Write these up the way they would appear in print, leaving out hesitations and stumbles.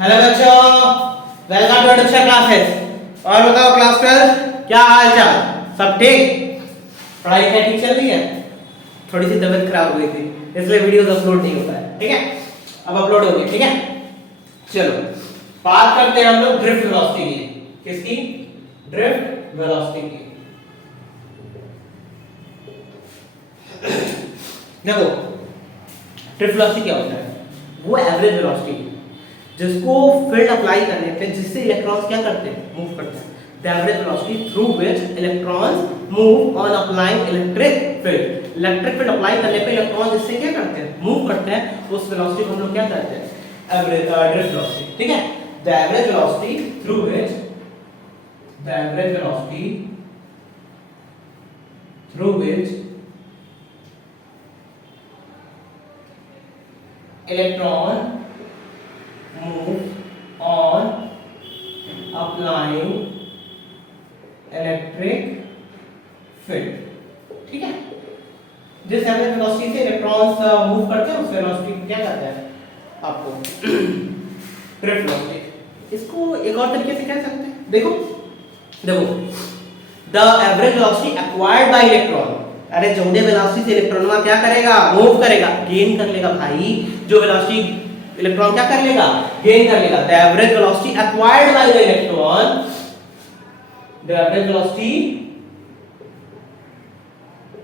Hello बच्चों, welcome to अक्षर classes. और बताओ क्लास 12 क्या हाल चाल, सब ठीक? पढ़ाई क्या ठीक चल रही है? थोड़ी सी तबीयत खराब हो गई थी इसलिए वीडियोस अपलोड नहीं हो पाया, ठीक है? अब अपलोड हो गई, ठीक है? चलो बात करते हैं हम लोग ड्रिफ्ट वेलोसिटी की। किसकी? ड्रिफ्ट वेलोसिटी की। देखो ड्रिफ्ट वेलोसिटी क्या होता है? वो एवरेज वेलोसिटी जिसको फील्ड अप्लाई करने पे जिससे इलेक्ट्रॉन्स क्या करते हैं, मूव करते हैं। The average velocity through which electrons move on applying electric field. Electric field apply करने पे इलेक्ट्रॉन जिससे क्या करते हैं, मूव करते हैं, उस वेलोसिटी को हम लोग क्या कहते हैं? एवरेज ड्रिफ्ट वेलोसिटी, ठीक है? The average velocity through which electron move on applying electric field, ठीक है? जिस एवरेज वेलोसिटी से इलेक्ट्रॉन्स मूव करते हैं उस वेलोसिटी को क्या कहते हैं आपको? Drift velocity. इसको एक और तरीके से कह सकते हैं, देखो the average velocity acquired by electron. अरे जो वेलोसिटी से इलेक्ट्रॉन क्या करेगा, मूव करेगा, गेन कर लेगा भाई। जो वेलोसिटी इलेक्ट्रॉन क्या कर लेगा, गेन कर लेगा। The average velocity acquired by the electron, the average velocity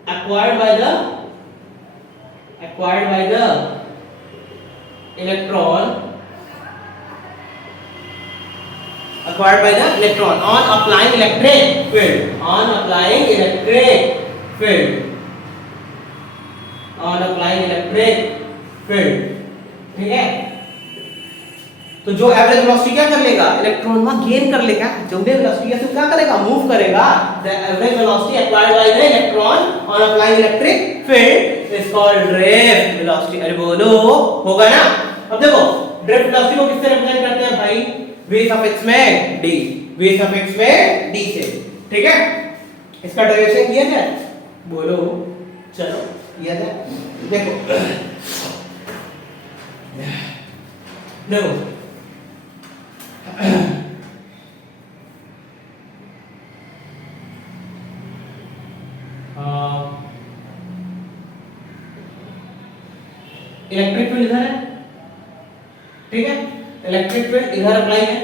acquired by the electron on applying electric field, ठीक है? तो जो एवरेज वेलोसिटी क्या कर लेगा, इलेक्ट्रॉन में गेन कर लेगा। जो भी वेलोसिटी है क्या करेगा, मूव करेगा। The average velocity acquired by the electron on applying electric field is called drift velocity. अरे बोलो, होगा ना? अब देखो ड्रिफ्ट वेलोसिटी को किससे रिप्रेजेंट करते हैं भाई? v सफिक्स में d से, ठीक है? इसका डेरिवेशन किया जाए, बोलो चलो किया जाए। देखो इलेक्ट्रिक फील्ड इधर है, ठीक है? इलेक्ट्रिक फील्ड इधर अप्लाई है।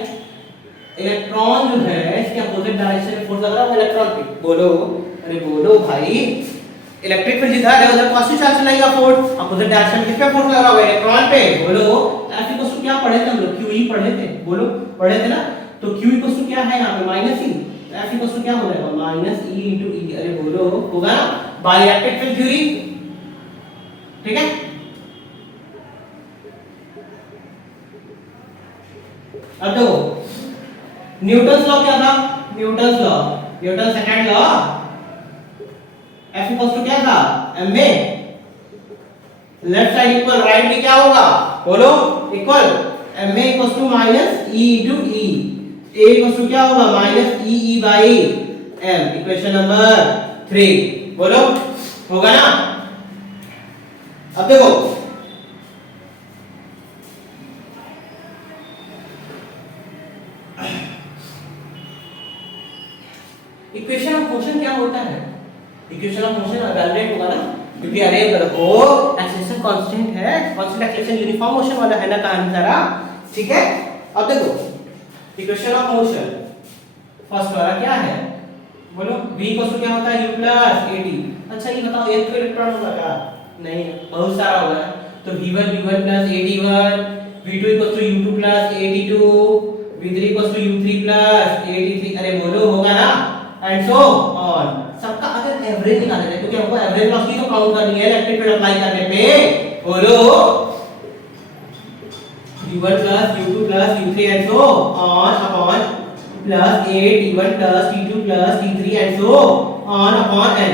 इलेक्ट्रॉन जो है इसके अपोजिट डायरेक्शन में फोर्स लग रहा है इलेक्ट्रॉन पे, बोलो। अरे बोलो भाई, इलेक्ट्रिक फील्ड इधर है, उधर पॉजिटिव चार्ज लगेगा, फोर्स अपोजिट डायरेक्शन किस पे फोर्स लग रहा होगा, इलेक्ट्रॉन पे, बोलो। F इक्वल टू क्या पढ़े थे हम लोग, QE पढ़े थे, बोलो पढ़े थे ना? तो Q इक्वल टू क्या है यहाँ पे, minus E। F equal to क्या हो जाएगा, माइनस E इनटू E। अरे बोलो, होगा ना? बाय इलेक्ट्रिक फील्ड थ्योरी, ठीक है? अब देखो न्यूटन्स लॉ क्या था, Newton second law. F equal to क्या था, ma। Left side equal right में क्या होगा, बोलो, equal ma equal to minus e into e। a equal to क्या होगा, minus e by m। Equation number 3, बोलो, होगा ना? अब देखो इक्वेशन ऑफ मोशन क्या होता है? इक्वेशन ऑफ मोशन इवैल्यूएट होगा ना, क्योंकि अरे वो एक्सेलरेशन कांस्टेंट है, कांस्टेंट एक्सेलरेशन यूनिफॉर्म मोशन वाला है ना कहानी सारा, ठीक है? अब देखो इक्वेशन ऑफ मोशन फर्स्ट वाला क्या है, बोलो। v इक्वल टू क्या होता है, u प्लस at। अच्छा ये बताओ एक इलेक्ट्रॉन होगा क्या? नहीं, बहुत सारा होगा। तो v1 plus at1, v2 equal to u2 plus at2, v3 equal to u3 plus at3। अरे बोलो, होगा ना? And so on. सबका अगर एवरेज निकालना है, क्योंकि हमको एवरेज वेलोसिटी तो काउंट करनी है इलेक्ट्रिक फील्ड अप्लाई करने पे, बोलो। u1 plus u2 plus u3 and so on upon plus 8 t1 plus t2 plus t3 and so on upon n,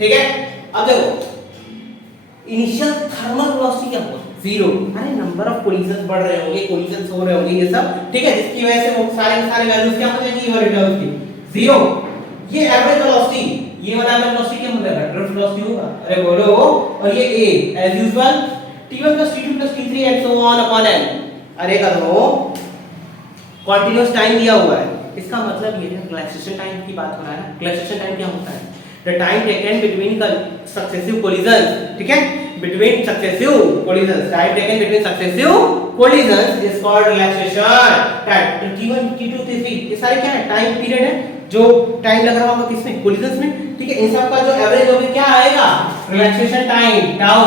ठीक है? अब देखो इनिशियल थर्मल वेलोसिटी क्या होगा, 0। अरे नंबर ऑफ कोलिजन बढ़ रहे होंगे, कोलिजन हो रहे होंगे ये सब, ठीक है? जिसकी वजह से वो सारे वैल्यूज क्या हो जाएंगी, ये रिटर्न की 0। ये एवरेज वेलोसिटी, ये वाला एवरेज वेलोसिटी क्या हो जाएगा, ड्रिफ्ट वेलोसिटी होगा। अरे बोलो, और ये a as usual t1 t2 t3 and so on upon n। अरे करो कंटिन्यूअस टाइम दिया हुआ है, इसका मतलब ये है रिलैक्सेशन टाइम की बात हो रहा है ना। रिलैक्सेशन टाइम क्या होता है? The time taken between successive collision, ठीक है, between successive collision, time taken between successive collision is called relaxation time. T1 T2 T3 ये सारे क्या है? टाइम पीरियड है, जो टाइम लग रहा होगा किसमें? कोलिजन में, ठीक है। इन सब का जो एवरेज होगा क्या आएगा? Relaxation time tau.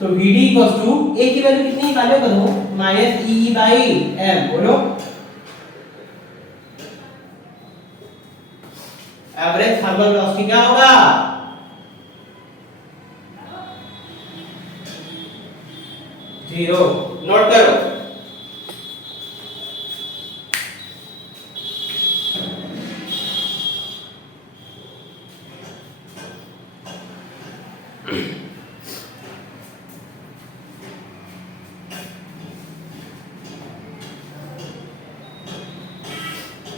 तो Vd इक्वल्स टू a की वैल्यू कितनी निकालो करो? Minus E by m। बोलो एवरेज थर्मल वेलोसिटी क्या होगा? जीरो। नोट करो।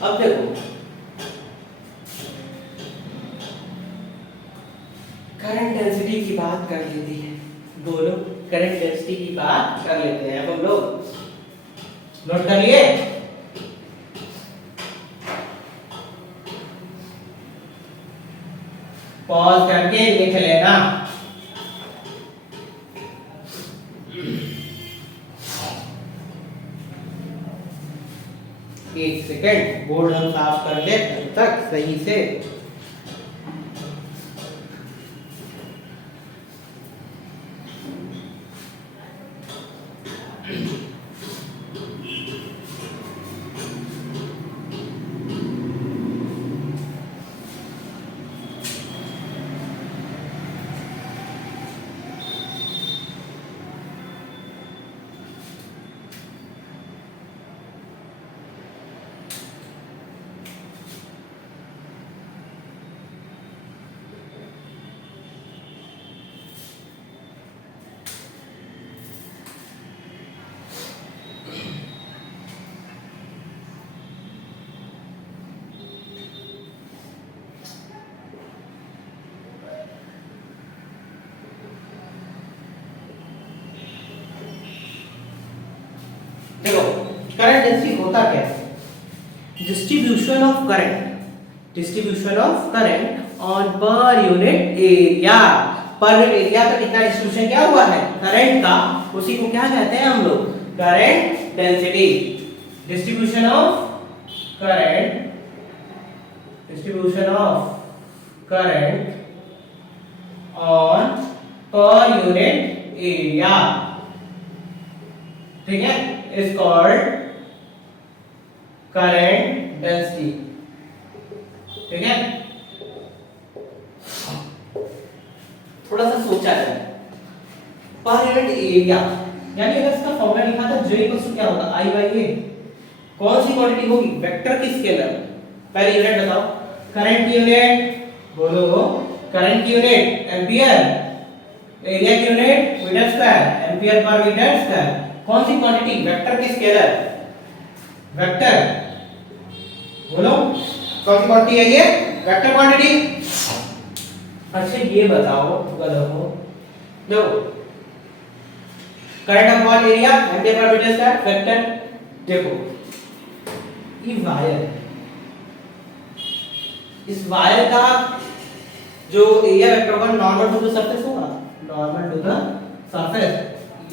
अब देखो करंट डेंसिटी की बात कर लेती है, बोलो करंट डेंसिटी की बात कर लेते हैं अब हम लोग। नोट कर लिए? पॉज करके लिख लेना। एक सेकेंड, बोर्ड हम साफ कर ले तब तक सही से। देखो करंट डेंसिटी होता क्या है? Distribution of current on per unit area. Per unit area का कितना डिस्ट्रीब्यूशन क्या हुआ है करंट का, उसी को क्या कहते हैं हम लोग? Current density. Distribution of current on per unit area, ठीक है, is called current density, ठीक है। थोड़ा सा सोचा जाए, पर यूनिट एरिया यानी अगर इसका फॉर्मूला लिखा था J इक्वल्स टू क्या होगा? I by A। कौन सी क्वांटिटी होगी? वेक्टर की स्केलर। पहले यूनिट बताओ। करंट की यूनिट बोलो, करंट की यूनिट एंपियर, एरिया की यूनिट मीटर स्क्वायर, एंपियर पर मीटर स्क्वायर। कौन सी क्वांटिटी? वेक्टर की स्केलर, वेक्टर। बोलो कौन सी क्वांटिटी है ये? Vector quantity. अच्छा ये बताओ देखो करंट अपॉन एरिया एंपियर पर मीटर स्क्वायर वेक्टर। देखो ये वायर, इस वायर का जो एरिया वेक्टर होगा नॉर्मल टू द सरफेस होगा, नॉर्मल टू द सरफेस।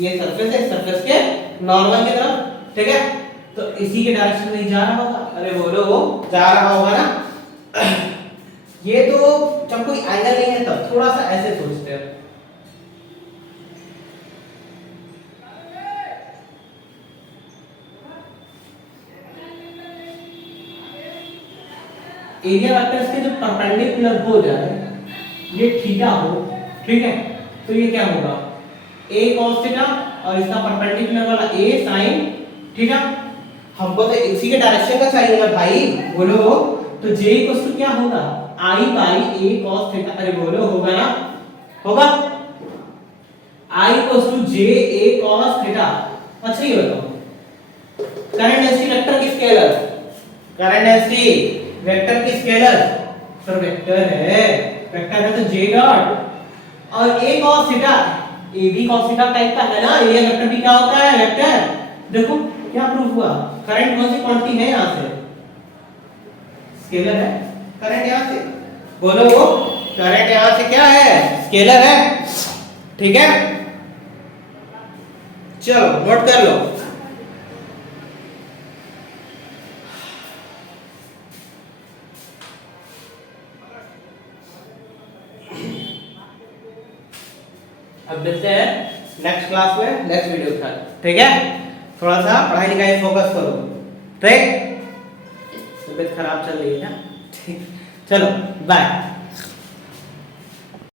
ये सरफेस है, सरफेस के नॉर्मल की तरफ, ठीक है। तो इसी के डायरेक्शन में जा रहा होगा। अरे बोलो जा रहा होगा ना। ये तो जब कोई एंगल नहीं है तब थोड़ा सा ऐसे सोचते हैं। एरिया वेक्टर्स के जो परपेंडिकुलर हो जाए, ये थीटा हो, ठीक है, तो ये क्या होगा? a cos थीटा और इसका परपेंडिकुलर वाला a sin थीटा। हमको तो इसी के डायरेक्शन का चाहिए ना भाई, बोलो। तो j इक्वल्स टू क्या होगा? i by a cos theta. अरे बोलो होगा ना? होगा। i equals to j a cos theta. अच्छा ये बताओ करंट डेंसिटी वेक्टर की स्केलर, करंट डेंसिटी वेक्टर की स्केलर, सर वेक्टर है तो j डॉट और a cos थीटा, a भी cos थीटा टाइप का है ना, एरिया वेक्टर भी क्या होता है? वेक्टर। देखो क्या प्रूफ हुआ? करंट कौन सी क्वांटिटी है यहाँ से? स्केलर है। करंट यहाँ से, बोलो वो करंट यहाँ से क्या है? स्केलर है। ठीक है, चलो नोट कर लो। अब मिलते हैं नेक्स्ट क्लास में, नेक्स्ट वीडियो के साथ। ठीक है, थोड़ा सा पढ़ाई लिखाई फोकस करो। ठीक, तबीयत खराब चल रही है ना? ठीक, चलो बाय।